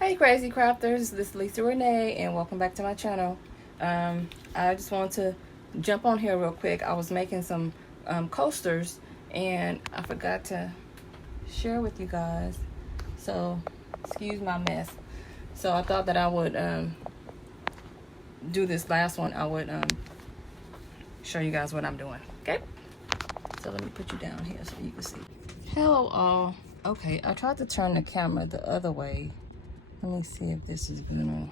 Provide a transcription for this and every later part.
Hey crazy crafters, this is Lisa Renee and welcome back to my channel. I just wanted to jump on here real quick. I was making some coasters and I forgot to share with you guys, so excuse my mess. So I thought that I would do this last one. I would show you guys what I'm doing. Okay, so let me put you down here so you can see. Hello all. Okay, I tried to turn the camera the other way. Let me see if this is gonna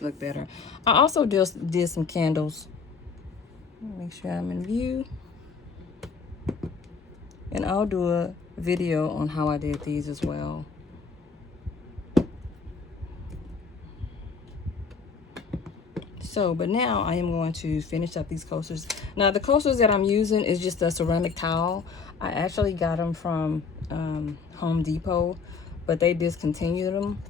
look better. I also did some candles. Make sure I'm in view. And I'll do a video on how I did these as well. So, but now I am going to finish up these coasters. Now the coasters that I'm using is just a ceramic towel. I actually got them from Home Depot, but they discontinued them.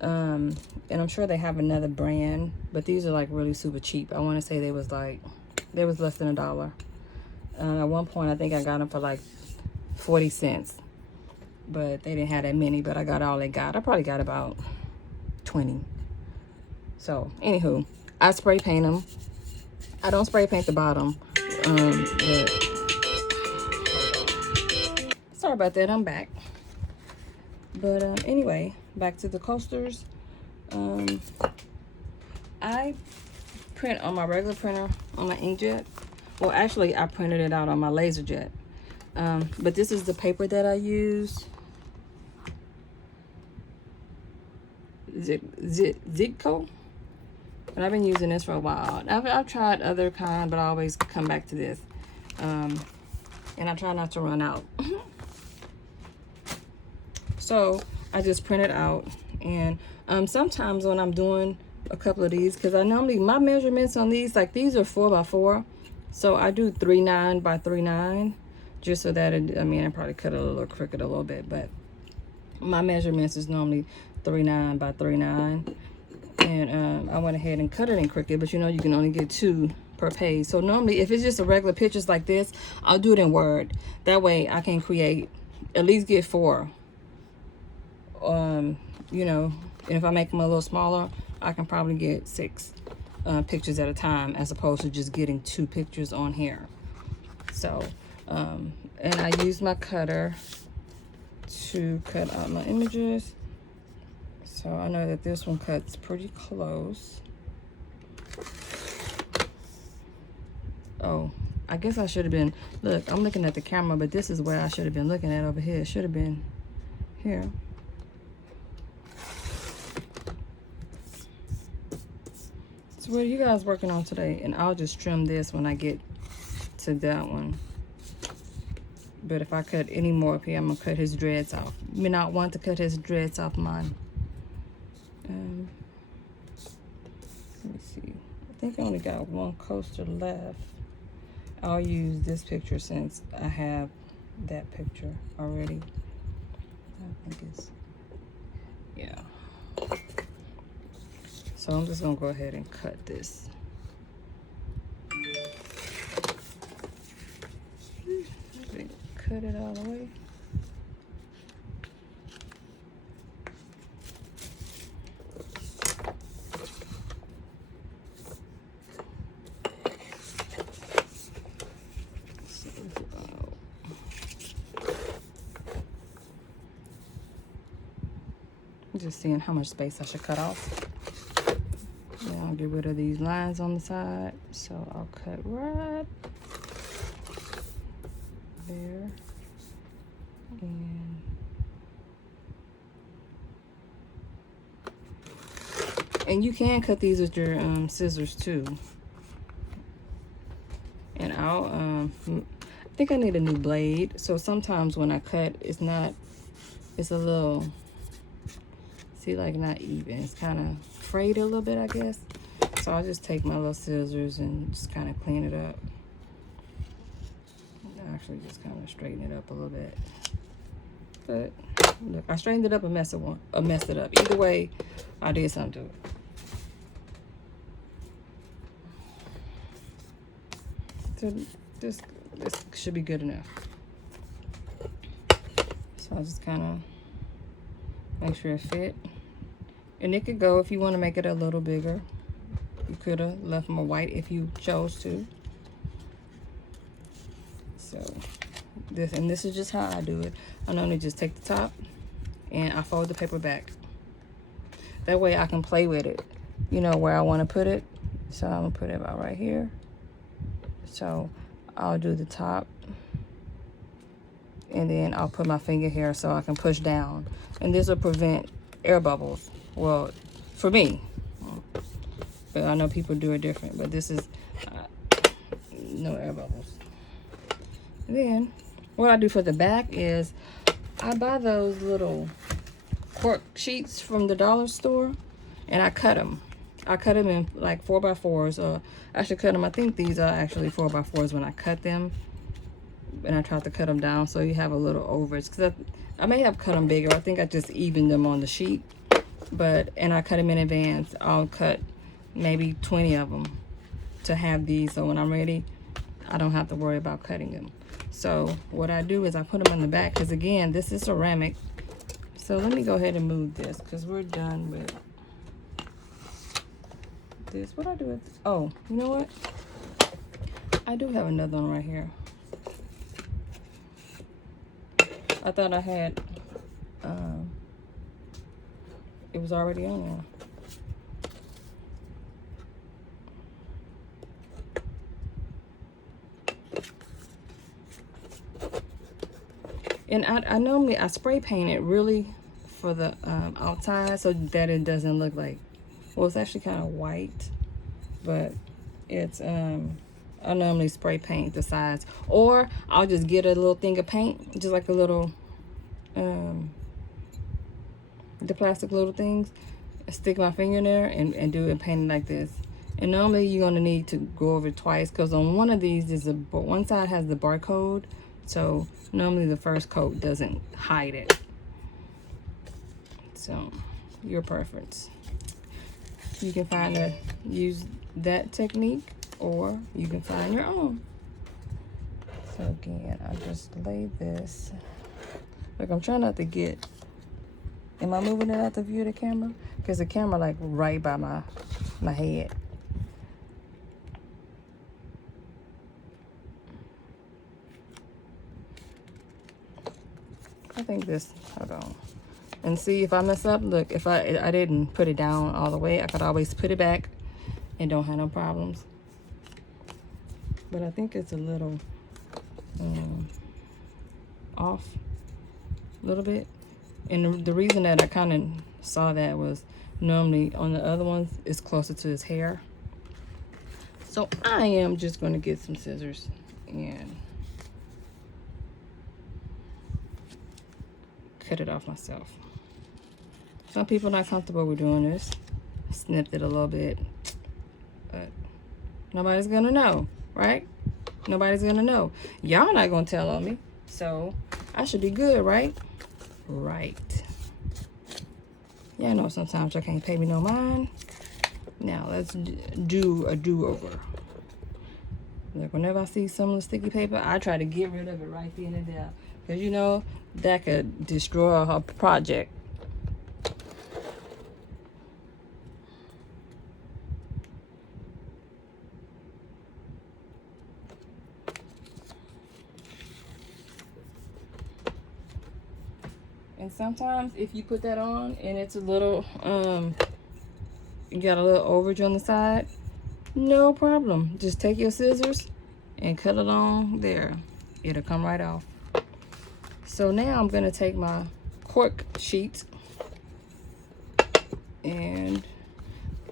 And I'm sure they have another brand, but these are like really super cheap. I want to say they was less than $1. At one point I think I got them for like 40 cents, but they didn't have that many, but I got all they got. I probably got about 20. So anywho, I spray paint them. I don't spray paint the bottom, but sorry about that, I'm back. But anyway, back to the coasters. I print on my regular printer, on my inkjet. Well, actually, I printed it out on my LaserJet. But this is the paper that I use. Zitco. And I've been using this for a while. I've tried other kind, but I always come back to this. And I try not to run out. So I just print it out. And sometimes when I'm doing a couple of these, because I normally, my measurements on these, like these are 4x4. So I do 3/9 by 3/9, just so that it, I mean, I probably cut it a little crooked a little bit, but my measurements is normally 3/9 by 3/9. And I went ahead and cut it in crooked, but you know, you can only get 2 per page. So normally, if it's just a regular pictures like this, I'll do it in Word. That way I can create, at least get 4. You know, and if I make them a little smaller, I can probably get 6 pictures at a time, as opposed to just getting 2 pictures on here. So, and I use my cutter to cut out my images. So I know that this one cuts pretty close. Oh, I guess I should have been, look, I'm looking at the camera, but this is where I should have been looking at over here. It should have been here. So what are you guys working on today? And I'll just trim this when I get to that one. But if I cut any more up here, I'm gonna cut his dreads off. You may not want to cut his dreads off mine. Let me see. I think I only got 1 coaster left. I'll use this picture since I have that picture already. I think it's, yeah. So I'm just gonna go ahead and cut this. Cut it all the way. Just seeing how much space I should cut off. Now I'll get rid of these lines on the side. So I'll cut right there. And you can cut these with your scissors too. And I'll I think I need a new blade. So sometimes when I cut, it's a little, see, like not even. It's kind of frayed a little bit, I guess. So I'll just take my little scissors and just kind of clean it up. Actually, just kind of straighten it up a little bit. But look, I straightened it up and messed it up. Either way, I did something to it. So this should be good enough. So I'll just kind of Make sure it fit. And it could go if you want to make it a little bigger. You could have left more white if you chose to. So this is just how I do it. I normally just take the top and I fold the paper back. That way I can play with it, you know, where I want to put it. So I'm gonna put it about right here. So I'll do the top, and then I'll put my finger here so I can push down, and this will prevent air bubbles. Well, for me, but I know people do it different, but this is no air bubbles. And then what I do for the back is I buy those little cork sheets from the dollar store, and I cut them. I cut them in like 4x4s, or I should cut them. I think these are actually 4x4s when I cut them, and I tried to cut them down so you have a little overage, because I may have cut them bigger. I think I just evened them on the sheet, and I cut them in advance. I'll cut maybe 20 of them to have these, so when I'm ready I don't have to worry about cutting them. So what I do is I put them on the back, because again, this is ceramic. So let me go ahead and move this, because we're done with this. What I do with this? Oh, you know what? I do have another one right here. I thought I had, it was already on there. And I normally, I spray paint it really for the outside so that it doesn't look like, well, it's actually kind of white, but it's, I normally spray paint the sides, or I'll just get a little thing of paint, just like a little, the plastic little things, stick my finger in there and do it, paint it like this. And normally you're gonna need to go over it twice, because on one of these is one side has the barcode, so normally the first coat doesn't hide it. So your preference. You can use that technique, or you can find your own. So again, I just lay this. Look, I'm trying not to get, am I moving it out the view of the camera? Because the camera like right by my head. I think this, hold on. And see, if I mess up, look, if I didn't put it down all the way, I could always put it back and don't have no problems. But I think it's a little off, a little bit. And the reason that I kind of saw that was normally on the other ones, it's closer to his hair. So I am just going to get some scissors and cut it off myself. Some people are not comfortable with doing this. I snipped it a little bit, but nobody's gonna know, right? Nobody's gonna know. Y'all not gonna tell on me, so I should be good, right? Right. Yeah, I know sometimes y'all can't pay me no mind. Now let's do a do-over. Like whenever I see some of the sticky paper, I try to get rid of it right then and there, because you know that could destroy her project. And sometimes if you put that on and it's a little, you got a little overage on the side, no problem. Just take your scissors and cut it on there. It'll come right off. So now I'm gonna take my cork sheet and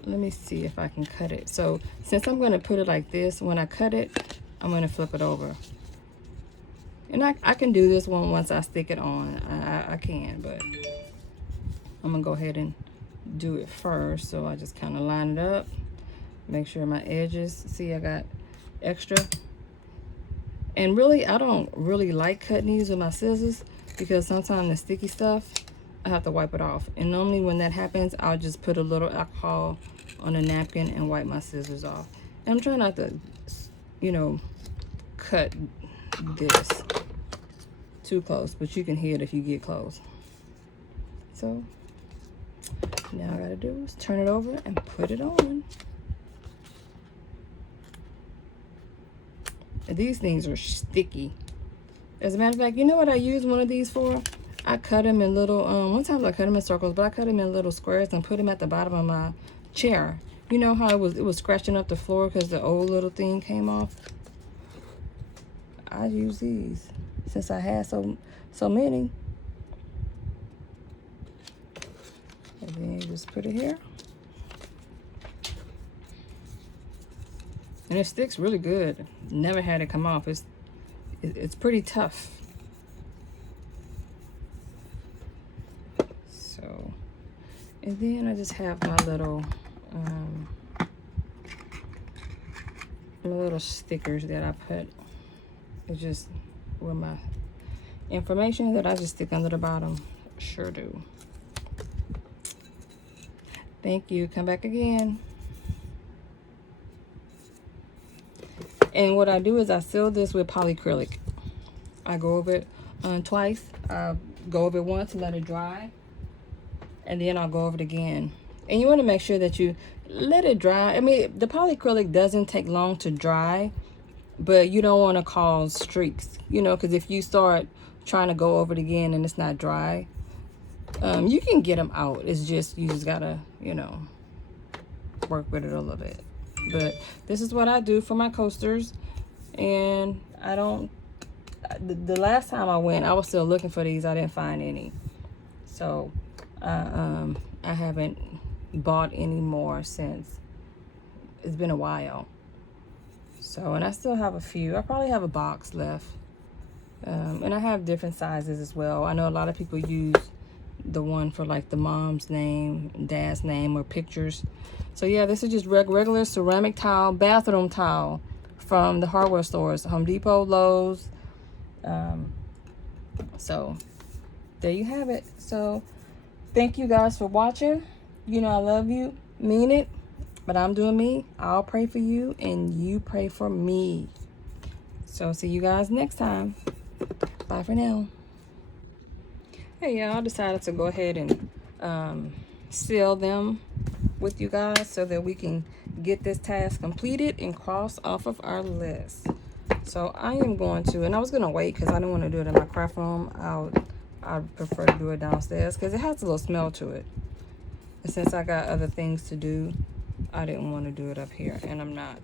let me see if I can cut it. So since I'm gonna put it like this, when I cut it, I'm gonna flip it over. And I can do this one once I stick it on. I can, but I'm gonna go ahead and do it first. So I just kind of line it up, make sure my edges, see I got extra. And really, I don't really like cutting these with my scissors, because sometimes the sticky stuff, I have to wipe it off. And normally when that happens, I'll just put a little alcohol on a napkin and wipe my scissors off. And I'm trying not to, you know, cut this too close, but you can hear it if you get close. So Now I gotta do is turn it over and put it on. And these things are sticky. As a matter of fact, you know what I use one of these for? I cut them in little, one time I cut them in circles, but I cut them in little squares and put them at the bottom of my chair. You know how it was scratching up the floor because the old little thing came off? I use these since I had so many. And then you just put it here. And it sticks really good. Never had it come off. It's pretty tough. So, and then I just have my little stickers that I put. It's just with my information that I just stick under the bottom. Sure do. Thank you. Come back again. And what I do is I seal this with polyacrylic. I go over it twice. I go over it once and let it dry. And then I'll go over it again. And you want to make sure that you let it dry. I mean, the polyacrylic doesn't take long to dry, but you don't want to cause streaks, you know, because if you start trying to go over it again and it's not dry, you can get them out. It's just, you just gotta, you know, work with it a little bit. But this is what I do for my coasters. And I don't, the last time I went, I was still looking for these. I didn't find any. So I haven't bought any more since. It's been a while. So, and I still have a few. I probably have a box left. And I have different sizes as well. I know a lot of people use the one for like the mom's name, dad's name, or pictures. So yeah, this is just regular ceramic tile, bathroom tile from the hardware stores, Home Depot, Lowe's. So there you have it. So thank you guys for watching. You know I love you, mean it, but I'm doing me. I'll pray for you and you pray for me. So see you guys next time. Bye for now. Hey y'all, I decided to go ahead and seal them with you guys so that we can get this task completed and cross off of our list. So I am going to, and I was going to wait because I didn't want to do it in my craft room. I prefer to do it downstairs because it has a little smell to it. And since I got other things to do, I didn't want to do it up here, and I'm not.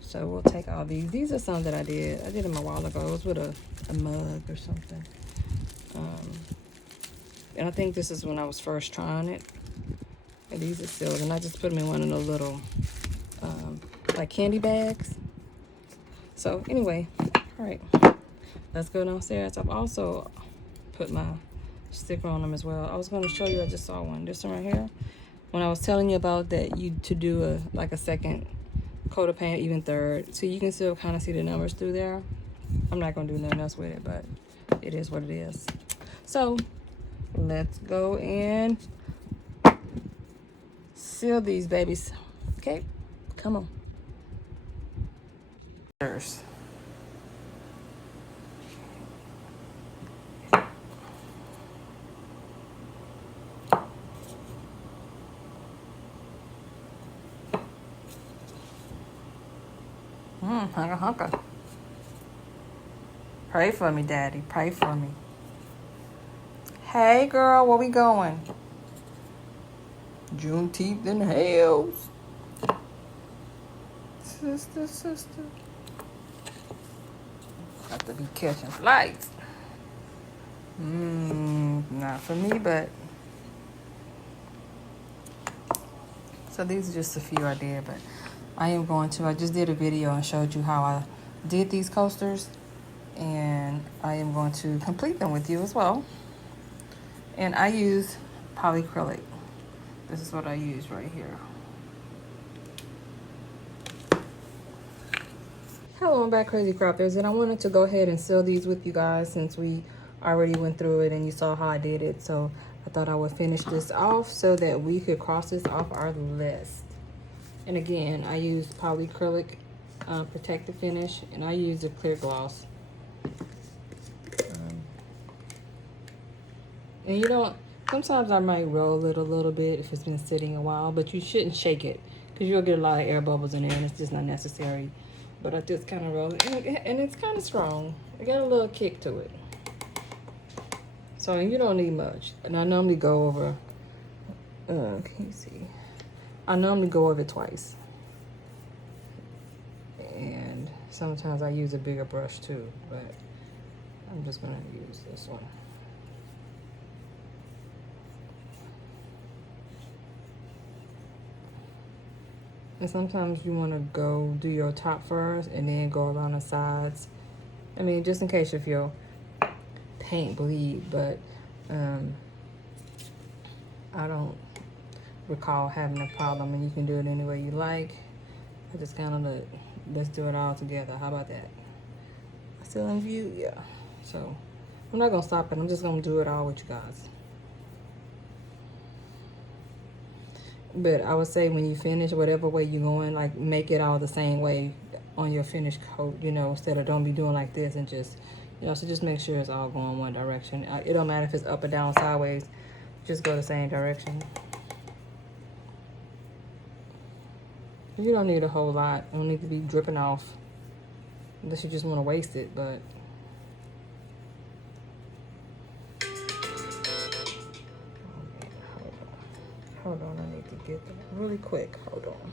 So we'll take all these. These are some that I did them a while ago. It was with a mug or something. And I think this is when I was first trying it. And these are sealed, and I just put them in one of those little like candy bags. So anyway, all right, let's go downstairs. I've also put my sticker on them as well. I was going to show you, I just saw one, this one right here. When I was telling you about that, to do a second coat of paint, even third, so you can still kind of see the numbers through there. I'm not going to do nothing else with it, but it is what it is. So let's go and seal these babies. Okay, come on. There's hunka. Pray for me, Daddy. Pray for me. Hey, girl, where we going? Juneteenth in hells. Sister. Got to be catching flights. Not for me, but. So these are just a few I did, but I just did a video and showed you how I did these coasters. And I am going to complete them with you as well. And I use polyacrylic. This is what I use right here. Hello, I'm back, Crazy Croppers, and I wanted to go ahead and seal these with you guys since we already went through it and you saw how I did it. So I thought I would finish this off so that we could cross this off our list. And again, I use polyacrylic protective finish, and I use a clear gloss. And you don't, Sometimes I might roll it a little bit if it's been sitting a while, but you shouldn't shake it because you'll get a lot of air bubbles in there and it's just not necessary. But I just kind of roll it, and it's kind of strong. It got a little kick to it. So you don't need much. And I normally go over, can you see? I normally go over it twice. And sometimes I use a bigger brush too, but I'm just gonna use this one. And sometimes you want to go do your top first and then go around the sides. I mean, just in case if your paint bleed, but I don't recall having a problem, and you can do it any way you like. I just kind of let's do it all together. How about that? Still in view? Yeah. So I'm not gonna stop it. I'm just gonna do it all with you guys. But I would say when you finish, whatever way you're going, like make it all the same way on your finished coat, you know, instead of don't be doing like this and just, you know, so just make sure it's all going one direction. It don't matter if it's up or down, sideways, just go the same direction. You don't need a whole lot. You don't need to be dripping off unless you just want to waste it, but hold on, I need to get that really quick. Hold on.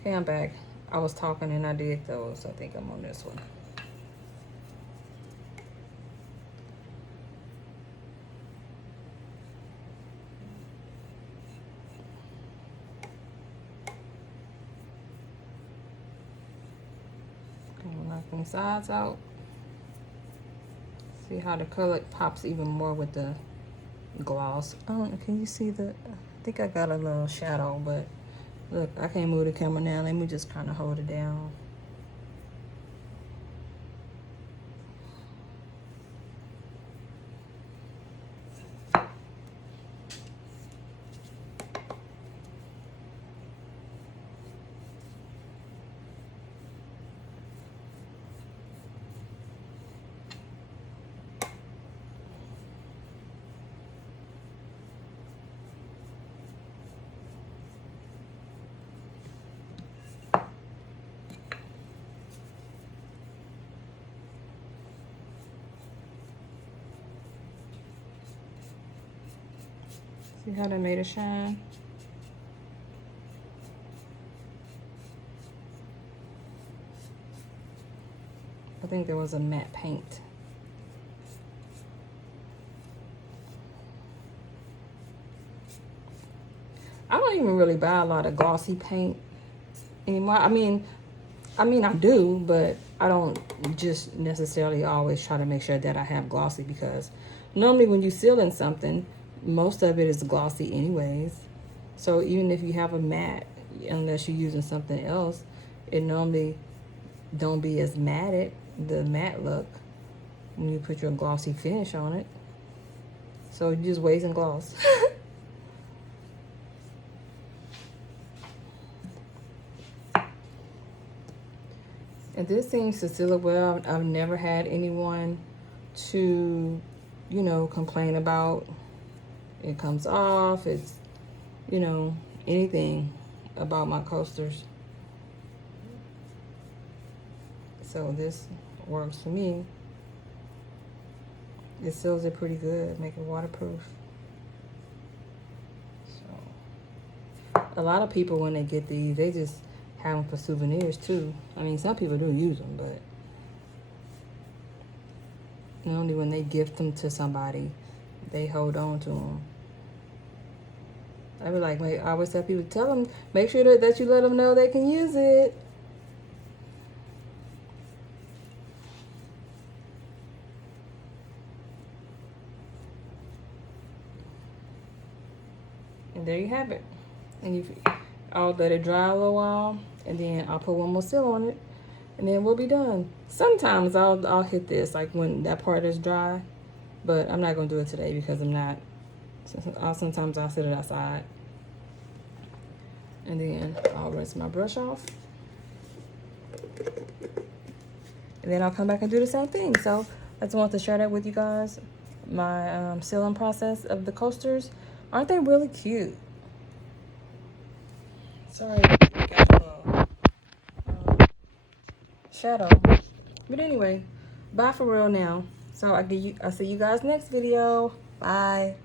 Okay, I'm back. I was talking and I did those. I think I'm on this one. Okay, I'm knocking the sides out. See how the color pops even more with the gloss. Oh, can you see the, I think I got a little shadow, but look, I can't move the camera now. Let me just kind of hold it down. See how they made it shine? I think there was a matte paint. I don't even really buy a lot of glossy paint anymore. I mean I do, but I don't just necessarily always try to make sure that I have glossy, because normally when you seal in something, most of it is glossy anyways. So even if you have a matte, unless you're using something else, it normally don't be as matted, the matte look, when you put your glossy finish on it. So you're just wasting gloss. And this seems to seal it well. I've never had anyone to, you know, complain about it comes off, it's, you know, anything about my coasters. So this works for me. It seals it pretty good, make it waterproof. So a lot of people, when they get these, they just have them for souvenirs too. I mean, some people do use them, but only when they gift them to somebody, they hold on to them. I be like, I always tell people, tell them, make sure that you let them know they can use it. And there you have it. And I'll let it dry a little while, and then I'll put one more seal on it, and then we'll be done. Sometimes I'll hit this, like when that part is dry, but I'm not gonna do it today because I'm not. Sometimes I'll set it outside, and then I'll rinse my brush off, and then I'll come back and do the same thing. So I just want to share that with you guys. my sealing process of the coasters. Aren't they really cute? Sorry, I got a little shadow. But anyway, bye for real now. So I'll see you guys next video. Bye.